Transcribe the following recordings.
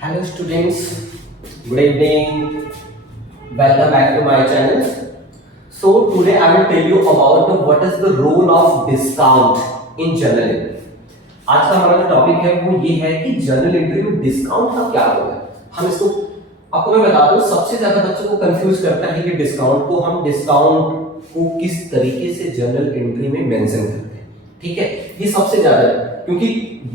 Hello students, good evening. Welcome back to my channel. So today I will tell you about what is the role of discount in journal entry. आज का हमारा जो topic है वो ये है कि जर्नल एंट्री में डिस्काउंट का क्या रोल है। हम इसको आपको मैं बता दूं, सबसे ज्यादा बच्चों को कंफ्यूज करता है कि डिस्काउंट को किस तरीके से जर्नल एंट्री में मेंशन करते हैं। ठीक है, ये सबसे ज्यादा, क्योंकि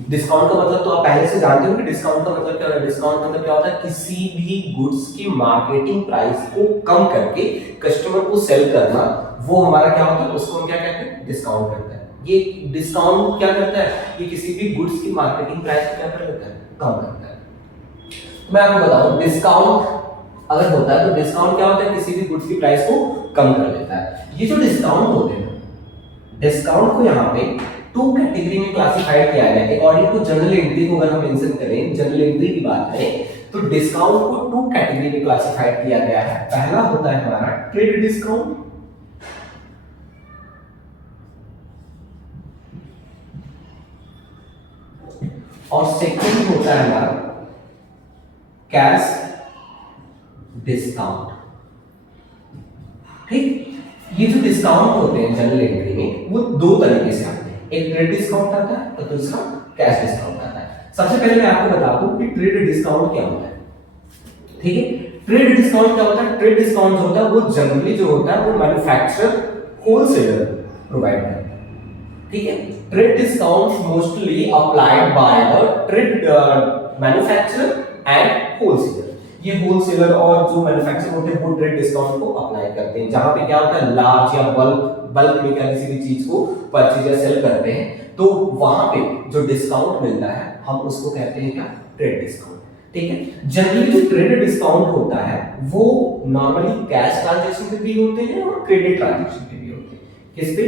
डिस्काउंट का मतलब तो आप पहले से जानते हो कि डिस्काउंट का मतलब क्या होता है। डिस्काउंट का मतलब क्या होता है, किसी भी गुड्स की मार्केटिंग प्राइस को कम करके कस्टमर को सेल करना, वो हमारा क्या होता है, उसको हम क्या कहते हैं, डिस्काउंट करते हैं। ये डिस्काउंट क्या करता है, ये किसी भी गुड्स की मार्केटिंग प्राइस को क्या कर देता है, कम करता है। तो मैं आपको बताऊं, डिस्काउंट अगर होता है तो डिस्काउंट क्या होता है, किसी भी गुड्स की प्राइस को कम कर देता है। ये जो डिस्काउंट होते हैं, डिस्काउंट को यहाँ पे टू कैटेगरी में क्लासिफाइड किया गया है। अकॉर्डिंग टू जनरल एंट्री को अगर हम मेंशन करें, जनरल एंट्री की बात करें, तो डिस्काउंट को टू कैटेगरी में क्लासिफाइड किया गया है। पहला होता है हमारा ट्रेड डिस्काउंट, और सेकंड होता है हमारा कैश डिस्काउंट। ठीक, ये जो डिस्काउंट होते हैं जनरल एंट्री में वो दो तरीके से आते हैं, एक ट्रेड डिस्काउंट आता है और दूसरा कैश डिस्काउंट आता है। सबसे पहले मैं आपको बता दूं कि ट्रेड डिस्काउंट क्या होता है। ठीक है, ट्रेड डिस्काउंट क्या होता है, ट्रेड डिस्काउंट जो होता है वो जनरली जो होता है वो मैन्युफैक्चरर होलसेलर प्रोवाइड करता है। ठीक है, trade discount mostly applied by the trade manufacturer and wholesaler. ये होलसेलर और जो मैन्युफैक्चरर होते हैं वो ट्रेड डिस्काउंट को अप्लाई करते हैं। जहां पे क्या होता है, लार्ज या बल्क में क्या किसी भी चीज को परचेज या सेल करते हैं, तो वहां पे जो डिस्काउंट मिलता है हम उसको कहते हैं क्या, ट्रेड डिस्काउंट। ठीक है, जनरली जो ट्रेड डिस्काउंट होता है वो नॉर्मली कैश ट्रांजैक्शन पे भी होते हैं और क्रेडिट ट्रांजैक्शन पे भी होते हैं। किस पे,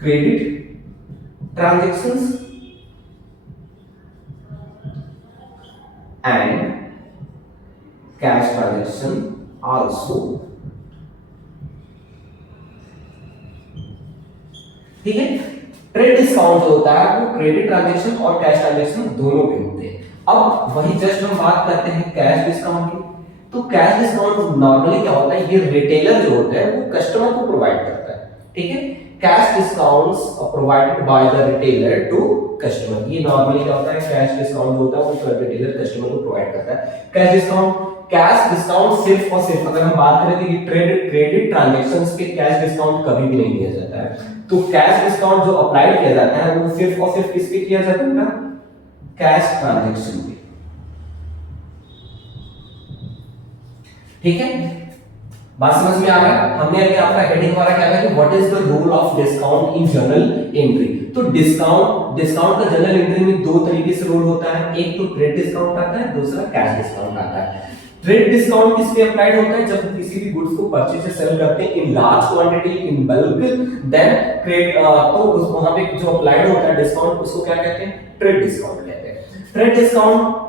credit transactions and cash transaction also। ठीक है, ट्रेड डिस्काउंट जो होता है वो क्रेडिट ट्रांजैक्शन और कैश ट्रांजैक्शन दोनों पे होते हैं। अब वही जस्ट हम बात करते हैं कैश डिस्काउंट की। तो कैश डिस्काउंट नॉर्मली क्या होता है, ये रिटेलर जो होता है वो कस्टमर को प्रोवाइड करता है। ठीक है, cash discounts provided by the retailer to customer. ये नॉर्मली क्या होता है, कैश डिस्काउंट होता है वो रिटेलर कस्टमर को प्रोवाइड करता है। कैश डिस्काउंट सिर्फ और सिर्फ अगर हम बात करें तो ये क्रेडिट ट्रांजैक्शंस पे कैश डिस्काउंट कभी भी नहीं दिया जाता है। तो कैश डिस्काउंट जो अप्लाइड किया जाता है वो सिर्फ और सिर्फ किस पे किया जाता है, कैश ट्रांजैक्शन पे। ठीक है, बात समझ में आ गया। हमने अभी आपका हेडिंग हमारा क्या था कि what is the role of discount in journal entry. तो डिस्काउंट का जर्नल एंट्री में दो तरीके से रोल होता है, एक तो ट्रेड डिस्काउंट आता है, दूसरा कैश डिस्काउंट आता है। ट्रेड डिस्काउंट किस पे अप्लाइड होता है, जब किसी भी गुड्स को परचेज से सेल करते हैं in large quantity in bulk, then तो उस वहां पे जो अप्लाइड होता है डिस्काउंट उसको क्या कहते हैं, ट्रेड डिस्काउंट कहते हैं। ट्रेड डिस्काउंट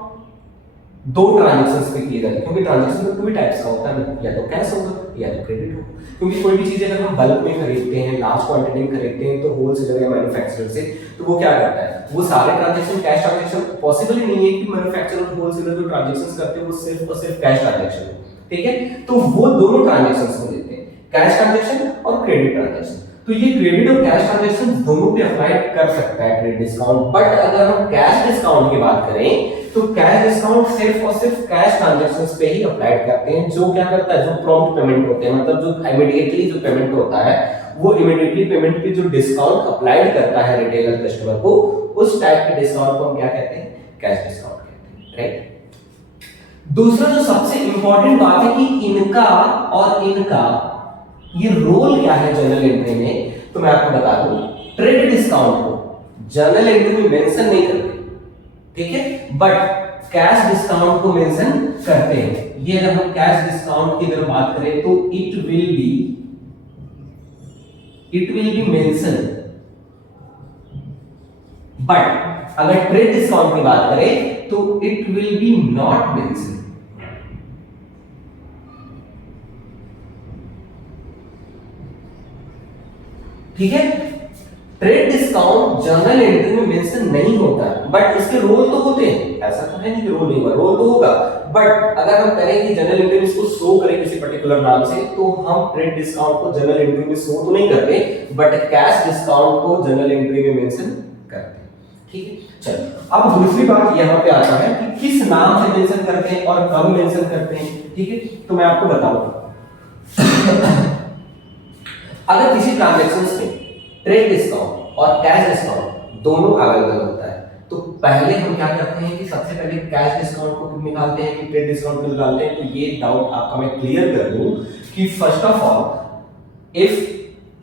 दो ट्रांजैक्शंस पे किए जाते हैं, क्योंकि ट्रांजैक्शन में टू टाइप्स का होता है, या तो कैश होगा या तो क्रेडिट होगा। क्योंकि कोई भी चीज अगर हम बल्क में खरीदते हैं, लार्ज क्वांटिटी में खरीदते हैं, तो होलसेलर या मैन्युफैक्चरर से, तो वो क्या करता है, वो सारे ट्रांजैक्शन कैश ट्रांजैक्शन पॉसिबल ही नहीं है कि मैन्युफैक्चरर और होलसेलर जो ट्रांजैक्शंस करते हैं वो सिर्फ और सिर्फ कैश ट्रांजैक्शन हो। ठीक है, तो वो दोनों ट्रांजैक्शंस को लेते हैं, कैश ट्रांजैक्शन और क्रेडिट ट्रांजैक्शन। तो ये क्रेडिट और कैश ट्रांजैक्शन दोनों पे अप्लाई कर सकता है ट्रेड डिस्काउंट। बट अगर हम कैश डिस्काउंट की बात करें तो कैश डिस्काउंट सिर्फ और सिर्फ कैश ट्रांजैक्शंस पे ही अप्लाई करते हैं। जो क्या करता है, जो प्रॉम्प्ट पेमेंट होते हैं, मतलब जो इमीडिएटली जो पेमेंट होता है, वो इमीडिएटली पेमेंट पे जो डिस्काउंट अप्लाइड करता है रिटेलर कस्टमर को, उस टाइप के डिस्काउंट को हम क्या कहते हैं, कैश डिस्काउंट कहते हैं। राइट। दूसरा जो सबसे इंपॉर्टेंट बात है कि इनका और इनका ये रोल क्या है जनरल एंट्री में, तो मैं आपको बता दूं, ट्रेड डिस्काउंट को जर्नल एंट्री में मेंशन नहीं करते, ठीक है, बट कैश डिस्काउंट को मेंशन करते हैं। ये अगर हम कैश डिस्काउंट की अगर बात करें तो it will be mention, but अगर ट्रेड डिस्काउंट की बात करें तो it will B not mention. ठीक है, ट्रेड डिस्काउंट जर्नल एंट्री में मेंशन नहीं होता है, बट इसके रोल तो होते हैं, ऐसा तो है नहीं कि रोल नहीं होगा, रोल तो होगा, बट अगर हम करें कि जर्नल एंट्री में इसको शो करें किसी पर्टिकुलर नाम से, तो हम ट्रेड डिस्काउंट को जर्नल एंट्री में शो तो नहीं करते, बट कैश डिस्काउंट को जर्नल एंट्री में मेंशन करते हैं। ठीक है, चलो अब दूसरी बात यहाँ पे आता है कि किस नाम से मेंशन करते हैं और कब मेंशन करते हैं। ठीक है, तो मैं आपको बताऊंगा। अगर किसी ट्रांजैक्शंस में ट्रेड डिस्काउंट और कैश डिस्काउंट दोनों अवेलेबल होता है, तो पहले हम क्या करते हैं कि सबसे पहले कैश डिस्काउंट को निकालते हैं कि ट्रेड डिस्काउंट को निकालते हैं। तो ये डाउट आपका मैं क्लियर कर दूं कि first of all, if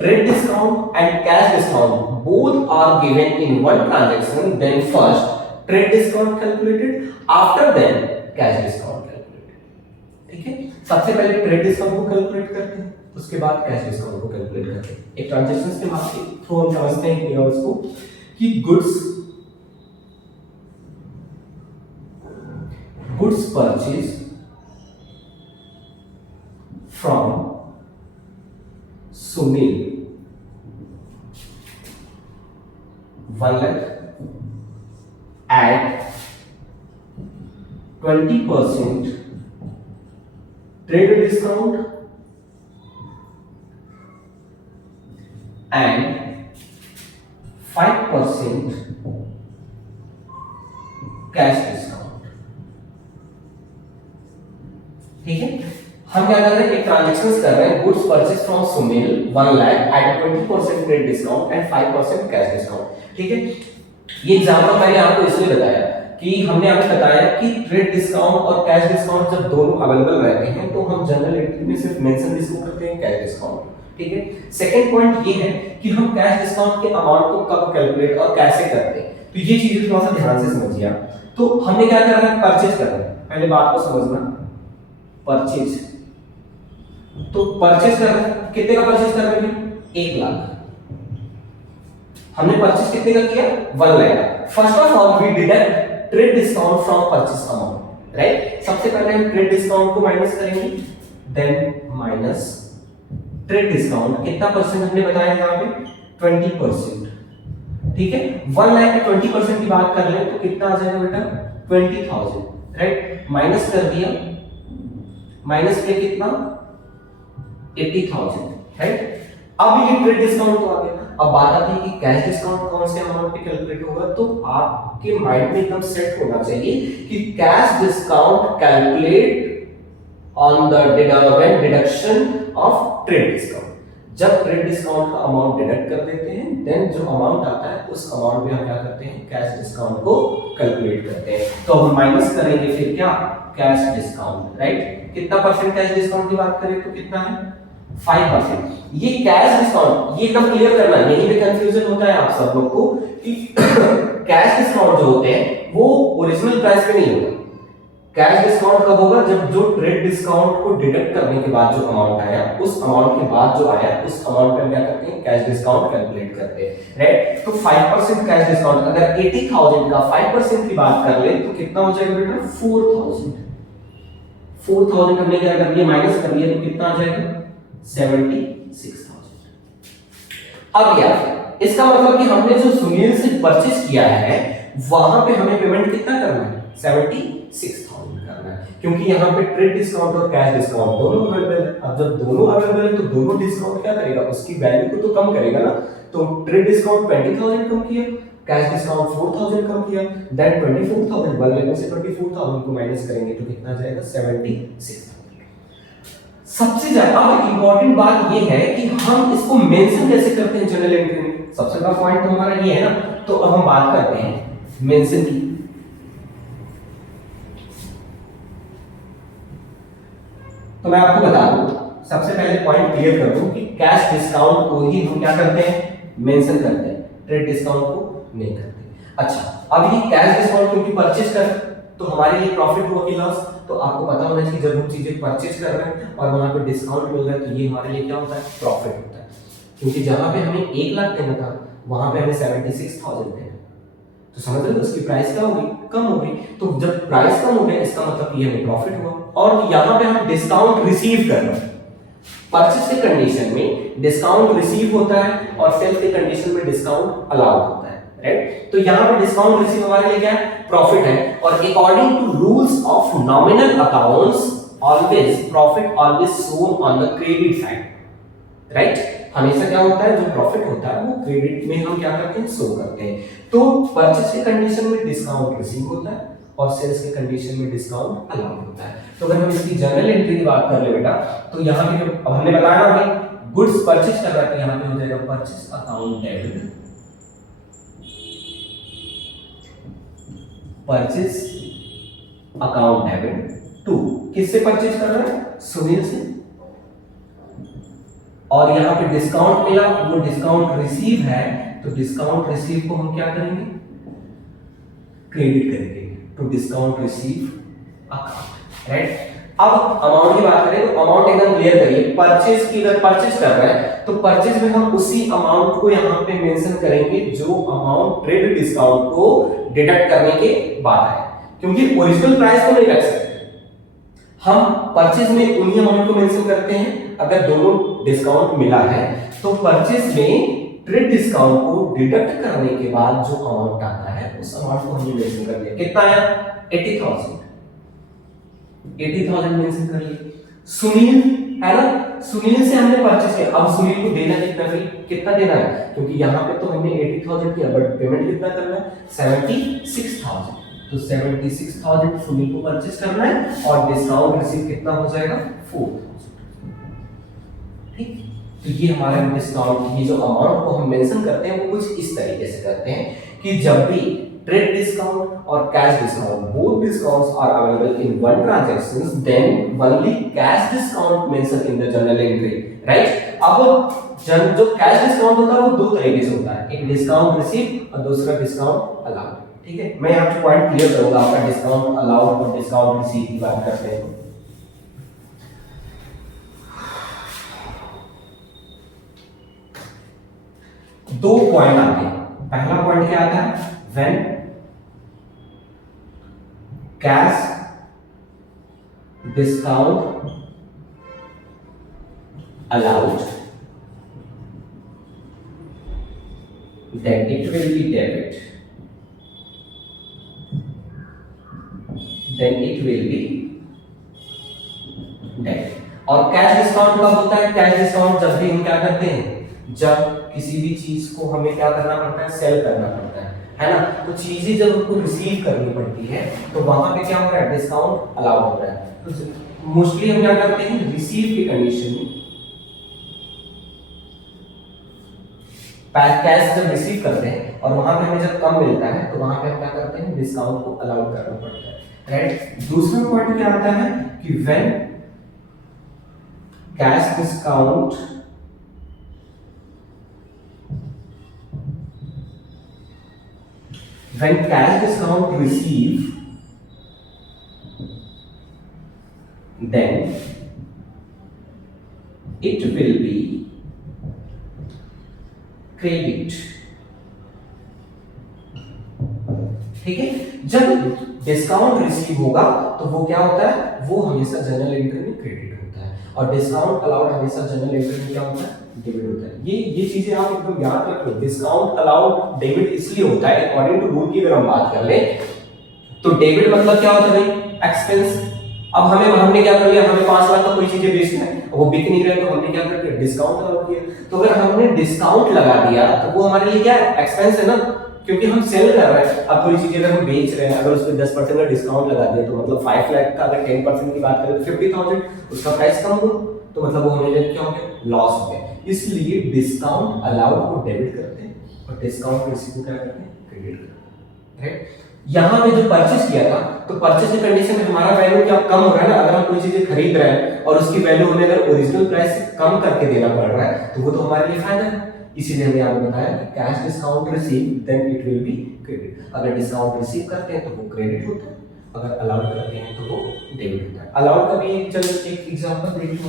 trade discount and cash discount both are given in one transaction, then first trade discount calculated, after then cash discount calculated. ठीक है, सबसे पहले ट्रेड डिस्काउंट को कैलकुलेट करते हैं, उसके बाद कैश डिस्काउंट को कैलकुलेट करते हैं। एक ट्रांजैक्शंस के थ्रू हम समझते हैं कि उसको कि goods purchase from Sunil 1 lakh at 20% trade discount and 5% cash discount. ठीक है, हम क्या कर रहे हैं, एक ट्रांजैक्शंस कर रहे हैं, goods purchase from Sunil 1 lakh at 20% trade discount and 5% cash discount. ठीक है, ये एग्जांपल मैंने आपको इसलिए बताया कि हमने आपको बताया कि ट्रेड डिस्काउंट और कैश डिस्काउंट जब दोनों अवेलेबल रहते हैं तो हम जनरल एंट्री में सिर्फ मेंशन इसको करते हैं कैश डिस्काउंट। ठीक है, सेकंड पॉइंट ये है कि हम कैश डिस्काउंट के अमाउंट को कब कैलकुलेट और कैसे करते हैं, तो ये चीजें थोड़ा सा ध्यान से समझिए आप। तो हमने क्या करना है, परचेज करना है, पहले बात को समझना। परचेज, तो परचेज करना है, कितने का परचेज कर रहे हैं, 1 लाख। हमने परचेज कितने का किया, 1 lakh. First of all we deduct trade discount from purchase amount, right. सबसे पहले हम ट्रेड डिस्काउंट को माइनस करेंगे, देन माइनस ट्रेड डिस्काउंट, कितना परसेंट हमने बताया यहाँ पे, 20%। ठीक है, 1 लाख के 20% की बात कर लें तो कितना आ जाएगा बेटा, 20,000, राइट। माइनस कर दिया, माइनस पे कितना, 80,000, राइट। अब ये ट्रेड डिस्काउंट तो आ गया। अब बात आती है कि कैश डिस्काउंट कौन से अमाउंट पे कैलकुलेट होगा, तो आपके माइंड में एकदम सेट होना चाहिए कि cash discount calculate on the deduction of trade discount. जब ट्रेड डिस्काउंट का अमाउंट डिडक्ट कर देते हैं, देन जो अमाउंट आता है उस अमाउंट में हम क्या करते हैं, कैश डिस्काउंट को कैलकुलेट करते हैं। तो हम माइनस करेंगे फिर क्या, कैश डिस्काउंट, राइट। कितना परसेंट कैश डिस्काउंट की बात करें तो कितना है, 5%। ये कैश डिस्काउंट, ये एकदम क्लियर करना है, यही पे कंफ्यूजन होता है आप सब लोग को कि कैश डिस्काउंट जो होते हैं वो ओरिजिनल प्राइस पे नहीं होता। कैश डिस्काउंट कब होगा, जब जो ट्रेड डिस्काउंट को डिडक्ट करने के बाद जो अमाउंट आया, उस अमाउंट के बाद जो आया, उस अमाउंट पे हम क्या करते हैं, कैश डिस्काउंट कैलकुलेट करते हैं, राइट। तो 5% कैश डिस्काउंट, अगर 80,000 का 5% की बात कर ले तो कितना हो जाएगा बेटा, 4,000 हमने क्या कर दिया, माइनस कर दिया, तो कितना आ जाएगा, 76,000। अब यार इसका मतलब कि हमने जो सुनील से परचेज किया है वहां पे हमें पेमेंट कितना करना है, 76,000 करना है, क्योंकि यहाँ पे ट्रेड डिस्काउंट और कैश डिस्काउंट दोनों अवेलेबल है। अब जब दोनों अवेलेबल है तो दोनों डिस्काउंट क्या करेगा, उसकी वैल्यू को तो कम करेगा ना। तो ट्रेड डिस्काउंट 20,000 कम किया, कैश डिस्काउंट 4,000 कम किया, देन 24,000 1 लाख से 24,000 को माइनस करेंगे तो कितना जाएगा, 76,000। सबसे ज्यादा अब इंपॉर्टेंट बात ये है कि हम इसको मेंशन कैसे करते हैं जर्नल एंट्री में। सबसे बड़ा पॉइंट तो हमारा ये है ना, तो अब हम बात करते हैं मेंशन की। तो मैं आपको बता दूं, सबसे पहले पॉइंट क्लियर कर दूं कि कैश डिस्काउंट को ही हम क्या करते हैं, मेंशन करते हैं, ट्रेड डिस्काउंट को नहीं करते। अच्छा, अब ये कैश डिस्काउंट क्योंकि परचेज कर तो हमारे लिए प्रॉफिट हुआ कि लॉस, तो आपको पता होना चाहिए जब हम चीजें परचेज कर रहे हैं और वहां पे डिस्काउंट मिल रहा है तो ये हमारे लिए क्या होता है, प्रॉफिट होता है। क्योंकि जहां पे हमें 1 लाख देना था वहां पे हमें 76,000 देना, तो समझ रहे हो उसकी प्राइस क्या होगी, कम होगी। तो जब प्राइस कम हो गया इसका मतलब ये हमें प्रॉफिट हुआ। और यहाँ पे हम डिस्काउंट रिसीव कर रहे हैं, परचेज के कंडीशन में डिस्काउंट रिसीव होता है और सेल के कंडीशन में डिस्काउंट अलाउड होता है, राइट। तो यहाँ पे डिस्काउंट रिसीव हमारे लिए क्या है, प्रॉफिट है। और according to rules of nominal accounts always profit always shown on the credit side, right. हमेशा क्या होता है, जो प्रॉफिट होता है वो क्रेडिट में हम क्या करते हैं, शो करते हैं। तो परचेज के कंडीशन में डिस्काउंट रिसीव होता है और सेल्स के कंडीशन में डिस्काउंट अलाउड होता है। तो अगर हम इसकी जर्नल एंट्री की बात कर ले बेटा, तो यहाँ पे जो हमने बताया ना भाई गुड्स परचेज कर रहा है, तो यहाँ पे हो जाएगा purchase account debit, purchase account debit to, किससे परचेज कर रहा है, सुनील से। और यहाँ पे डिस्काउंट मिला, वो डिस्काउंट रिसीव है, तो डिस्काउंट रिसीव को हम क्या करेंगे, क्रेडिट करेंगे to discount receive account, right. अब अमाउंट की बात करें तो अमाउंट एकदम क्लियर करिए। परचेज की अगर परचेज कर रहे हैं तो परचेज में हम उसी अमाउंट को यहाँ पे मेंशन करेंगे जो अमाउंट ट्रेड डिस्काउंट को डिडक्ट करने के बाद है, क्योंकि ओरिजिनल प्राइस को नहीं रख सकते हम। परचेज में उन्हीं अमाउंट को मेंशन करते हैं अगर दोनों डिस्काउंट मिला है। तो परचेज में ट्रेड डिस्काउंट को डिडक्ट करने के बाद जो अमाउंट आता है उस अमाउंट को हमने मेंशन कर दिया। कितना आया, 80,000 मेंशन कर लिए। सुनील है ना, सुनील से हमने परचेज किया, अब सुनील को देना कितना देना है, क्योंकि यहाँ पे तो हमने 80,000 किया बट पेमेंट कितना करना है, 76,000। तो 76,000 सुनील को परचेज करना है और डिस्काउंट रिसीव कितना हो जाएगा, 4,000, ठीक। तो ये हमारा डिस्काउंट, ये जो अमाउंट को हम मेंशन करते हैं वो कुछ इस तरीके से करते हैं कि जब भी ट्रेड डिस्काउंट और cash discount, both discounts are available in one transactions, then only cash discount mentioned in the journal entry, right। अब जो कैश डिस्काउंट होता है वो दो तरीके से होता है, एक डिस्काउंट रिसीव और दूसरा डिस्काउंट अलाउड, ठीक है। मैं यहाँ पे पॉइंट क्लियर करूंगा आपका, डिस्काउंट अलाउड और डिस्काउंट रिसीव की बात करते हैं। दो पॉइंट आते हैं। पहला पॉइंट क्या आता है, when cash discount allowed then it will be debit, then it will be debit। और कैश डिस्काउंट कब होता है, कैश डिस्काउंट जब भी हम क्या करते हैं, जब किसी भी चीज को हमें क्या करना पड़ता है, सेल करना पड़ता है ना। तो चीजें जब उनको रिसीव करनी पड़ती है तो वहां पे क्या हो रहा है, डिस्काउंट अलाउड हो रहा है। तो मोस्टली हम क्या करते हैं, रिसीव की कंडीशन में कैश जब रिसीव करते हैं और वहां पे हमें जब कम मिलता है तो वहां पे हम क्या करते हैं, डिस्काउंट को अलाउड करना पड़ता है, राइट। दूसरा पॉइंट क्या आता है कि when cash discount when cash discount receive, then it will be credit, ठीक है। जब डिस्काउंट रिसीव होगा तो वो क्या होता है, वो हमेशा जनरल एंट्री में क्रेडिट होता है, और डिस्काउंट अलाउड हमेशा जनरल एंट्री में क्या होता है, डेबिट होता है। ये चीजें आप एकदम याद रखो। डिस्काउंट अलाउड डेबिट इसलिए होता है अकॉर्डिंग टू रूल की अगर हम बात कर ले तो डेबिट मतलब क्या होता है भाई, एक्सपेंस। अब हमने क्या कर लिया, हमें 5 लाख का कोई चीजें बेचना है, वो बिक नहीं रहे तो हमने क्या कर दिया, डिस्काउंट लगा दिया। तो अगर हमने डिस्काउंट लगा दिया तो वो हमारे लिए क्या है, एक्सपेंस है ना, क्योंकि हम सेल कर रहे हैं। अब कोई चीजें अगर हम बेच रहे हैं, अगर उस पर 10% का डिस्काउंट लगा दिया तो मतलब 5 लाख का अगर 10% की बात करें तो 50,000 उसका प्राइस कम हो, तो मतलब वो हमें क्या हो गया, लॉस हो गया। इसलिए डिस्काउंट अलाउड को डेबिट करते हैं और डिस्काउंट रिसीव को क्या करते हैं, क्रेडिट करते हैं, राइट। यहां पे जो परचेज किया था तो परचेज की कंडीशन में हमारा वैल्यू क्या कम हो रहा है ना। अगर हम कोई चीजें खरीद रहे हैं और उसकी वैल्यू हमें अगर ओरिजिनल प्राइस से कम करके देना पड़ रहा है तो वो तो हमारे लिए फायदा है। इसीलिए हमने आपको बताया कि cash discount receive then it will be credit. अगर डिस्काउंट रिसीव करते हैं तो वो क्रेडिट होता है, अगर अलाउड करते हैं तो वो डेबिट होता है। अलाउड का भी चलो एक एग्जांपल देख लो।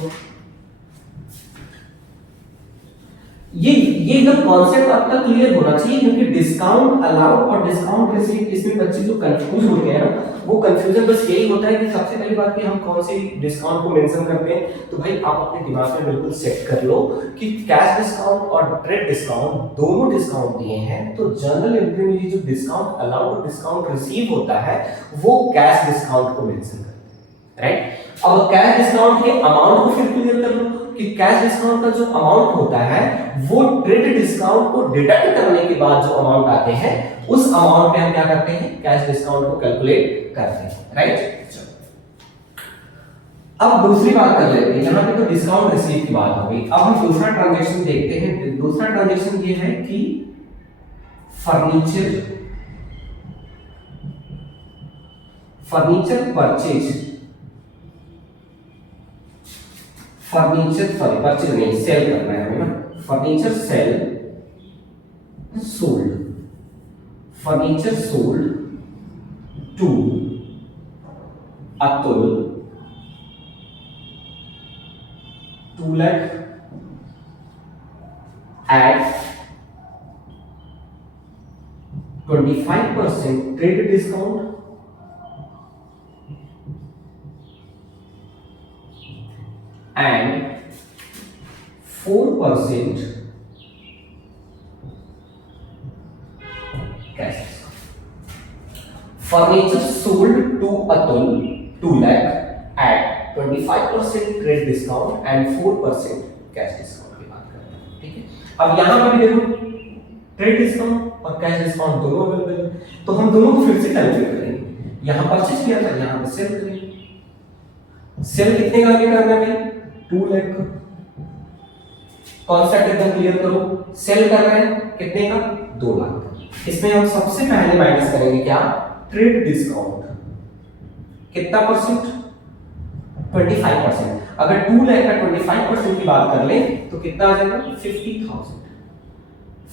ये एकदम कॉन्सेप्ट आपका क्लियर होना चाहिए, क्योंकि डिस्काउंट अलाउड और डिस्काउंट रिसीव इसमें बच्चे जो कंफ्यूज होते हैं ना, वो कंफ्यूजन बस यही होता है कि सबसे पहली बात कि हम कौन सी डिस्काउंट को मेंशन करते हैं। तो भाई आप अपने दिमाग में बिल्कुल सेट कर लो कि कैश डिस्काउंट और ट्रेड डिस्काउंट दोनों डिस्काउंट दिए हैं, तो जर्नल एंट्री में जो डिस्काउंट अलाउड और डिस्काउंट रिसीव होता है वो कैश डिस्काउंट को मेंशन करते हैं, राइट। अब कैश डिस्काउंट के अमाउंट को फिर क्लियर कर लो कि कैश डिस्काउंट का जो अमाउंट होता है वो ट्रेड डिस्काउंट को डिडक्ट करने के बाद जो अमाउंट आते हैं उस अमाउंट पे हम क्या करते हैं, कैश डिस्काउंट को कैलकुलेट करते हैं, राइट। अब दूसरी बात कर लेते हैं, यहाँ पे तो डिस्काउंट रिसीव की बात हो गई। अब हम दूसरा ट्रांजैक्शन देखते हैं। दूसरा ट्रांजैक्शन ये है कि फर्नीचर परचेज, परचेज नहीं, सेल करना है हमें ना, furniture sold to Atul 2 lakh at 25% trade discount and 4% cash discount. Furniture sold to Atul 2 lakh at 25% trade discount and 4% cash discount की बात करते हैं, ठीक है। अब यहां पर भी देखो ट्रेड डिस्काउंट और कैश डिस्काउंट दोनों अवेलेबल है, तो हम दोनों को फिर से कैलकुलेट करेंगे। यहां परचेज किया था, यहां पर सेल करेंगे। सेल कितने का हमें करना है भाई, 2 लाख का। कॉन्सेप्ट एकदम क्लियर करो, सेल कर रहे हैं कितने का, 2 लाख का। इसमें हम सबसे पहले माइनस करेंगे क्या, ट्रेड डिस्काउंट कितना परसेंट, 25%। अगर 2 लाख का 25% की बात कर लें तो कितना आ जाएगा, 50,000।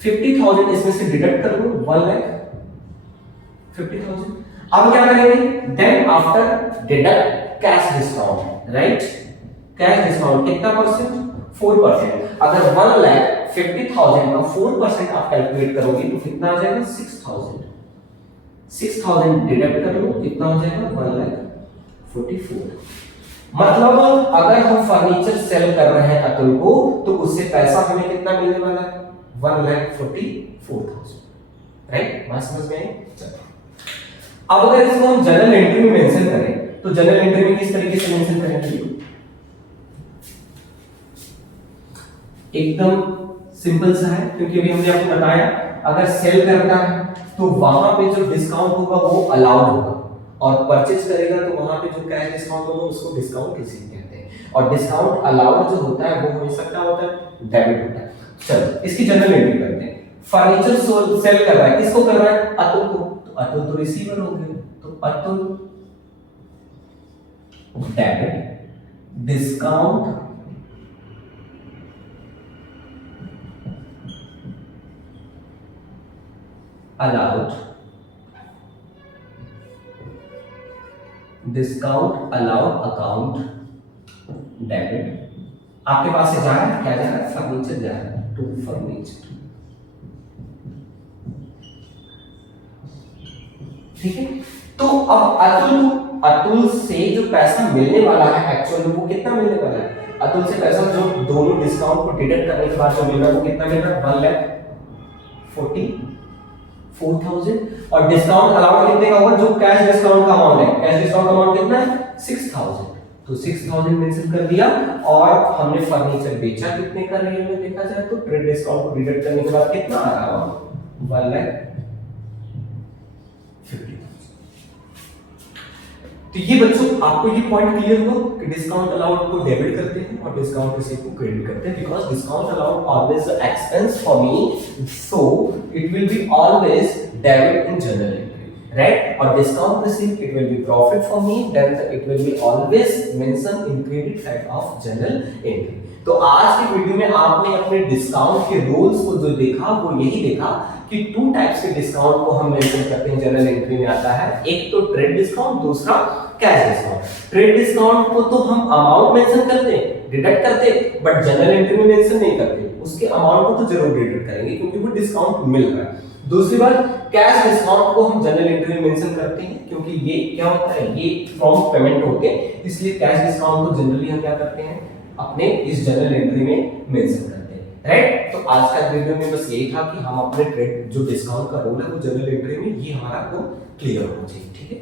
50,000 इसमें से डिडक्ट कर लो, 1 लाख 50,000। अब क्या करेंगे, then after deduct cash discount, right. Cash discount कितना परसेंट, 4%। अगर 1 लाख 50,000 का 4% आप कैलकुलेट करोगे तो कितना आ जाएगा, 6,000। 6,000 डिडक्ट कर लो, कितना हो जाएगा, 1 लाख 44। मतलब अगर हम फर्नीचर सेल कर रहे हैं अतुल को तो उससे पैसा हमें कितना मिलने वाला है, 1,44,000, राइट। बात समझ में आई। चलो अब अगर इसको हम जर्नल एंट्री में मेंशन करें तो जर्नल एंट्री में किस तरीके से मेंशन करेंगे, एकदम सिंपल सा है, क्योंकि अभी हमने आपको बताया अगर सेल करता है तो वहां पे जो डिस्काउंट होगा वो अलाउड होगा, और परचेज करेगा तो वहां पे जो कैश डिस्काउंट होगा उसको डिस्काउंट रिसीव कहते हैं, और डिस्काउंट अलाउड जो होता है वो हमेशा क्या होता है, डेबिट होता है। चलो इसकी जनरल एंट्री करते हैं। फर्नीचर सेल कर रहा है, किसको कर रहा है, अतुल को, तो अतुल तो रिसीवर हो गए, तो Atul debit discount allowed, discount allowed account debit. आपके पास से जा रहा है, क्या जा रहा है, फर्नीचर जा रहा है, टू फर्नीचर, ठीक है। तो अब अतुल से जो पैसा मिलने वाला है एक्चुअली वो कितना मिलने वाला है, अतुल से पैसा जो दोनों डिस्काउंट को डिडक्ट करने के बाद जो मिल रहा है वो कितना मिल रहा है, 1,44,000। और डिस्काउंट अलाउड कितने का होगा, जो कैश डिस्काउंट का अमाउंट है, कैश डिस्काउंट का अमाउंट कितना है, 6,000, तो 6,000 मेंशन कर दिया। और हमने फर्नीचर बेचा कितने का रियल में देखा जाए तो ट्रेड डिस्काउंट को डिडक्ट करने के बाद कितना आ रहा है, 1,50,000। तो ये बच्चों आपको ये पॉइंट क्लियर हुआ कि डिस्काउंट अलाउड को डेबिट करते हैं और डिस्काउंट रिसीव को क्रेडिट करते हैं, because discount allowed always the expense for me, so it will be always debit in journal entry, right. और discount receive it will be profit for me, then it will be always mention in credit side of journal entry. तो आज की video में आपने अपने discount के rules को जो देखा वो यही देखा कि 2 टाइप्स के डिस्काउंट को हम मेंशन करते हैं, जर्नल एंट्री में आता है, एक तो ट्रेड डिस्काउंट, दूसरा कैश डिस्काउंट। ट्रेड डिस्काउंट को तो हम अमाउंट मेंशन करते हैं, डिडक्ट करते, बट जनरल एंट्री में मेंशन नहीं करते, उसके अमाउंट को तो जरूर डिडक्ट करेंगे क्योंकि वो डिस्काउंट मिल रहा है। दूसरी बात, कैश डिस्काउंट को हम जनरल एंट्री में मेंशन करते हैं क्योंकि ये क्या होता है, ये फॉर्म ऑफ पेमेंट होते हैं, इसलिए कैश डिस्काउंट को जनरली हम क्या करते हैं, अपने इस जनरल एंट्री में मेंशन करते हैं, राइट। तो आज का वीडियो में बस यही था कि हम अपने ट्रेड जो डिस्काउंट का रूल है वो जनरल एंट्री में, ये हमारा आपको क्लियर होना चाहिए, ठीक है।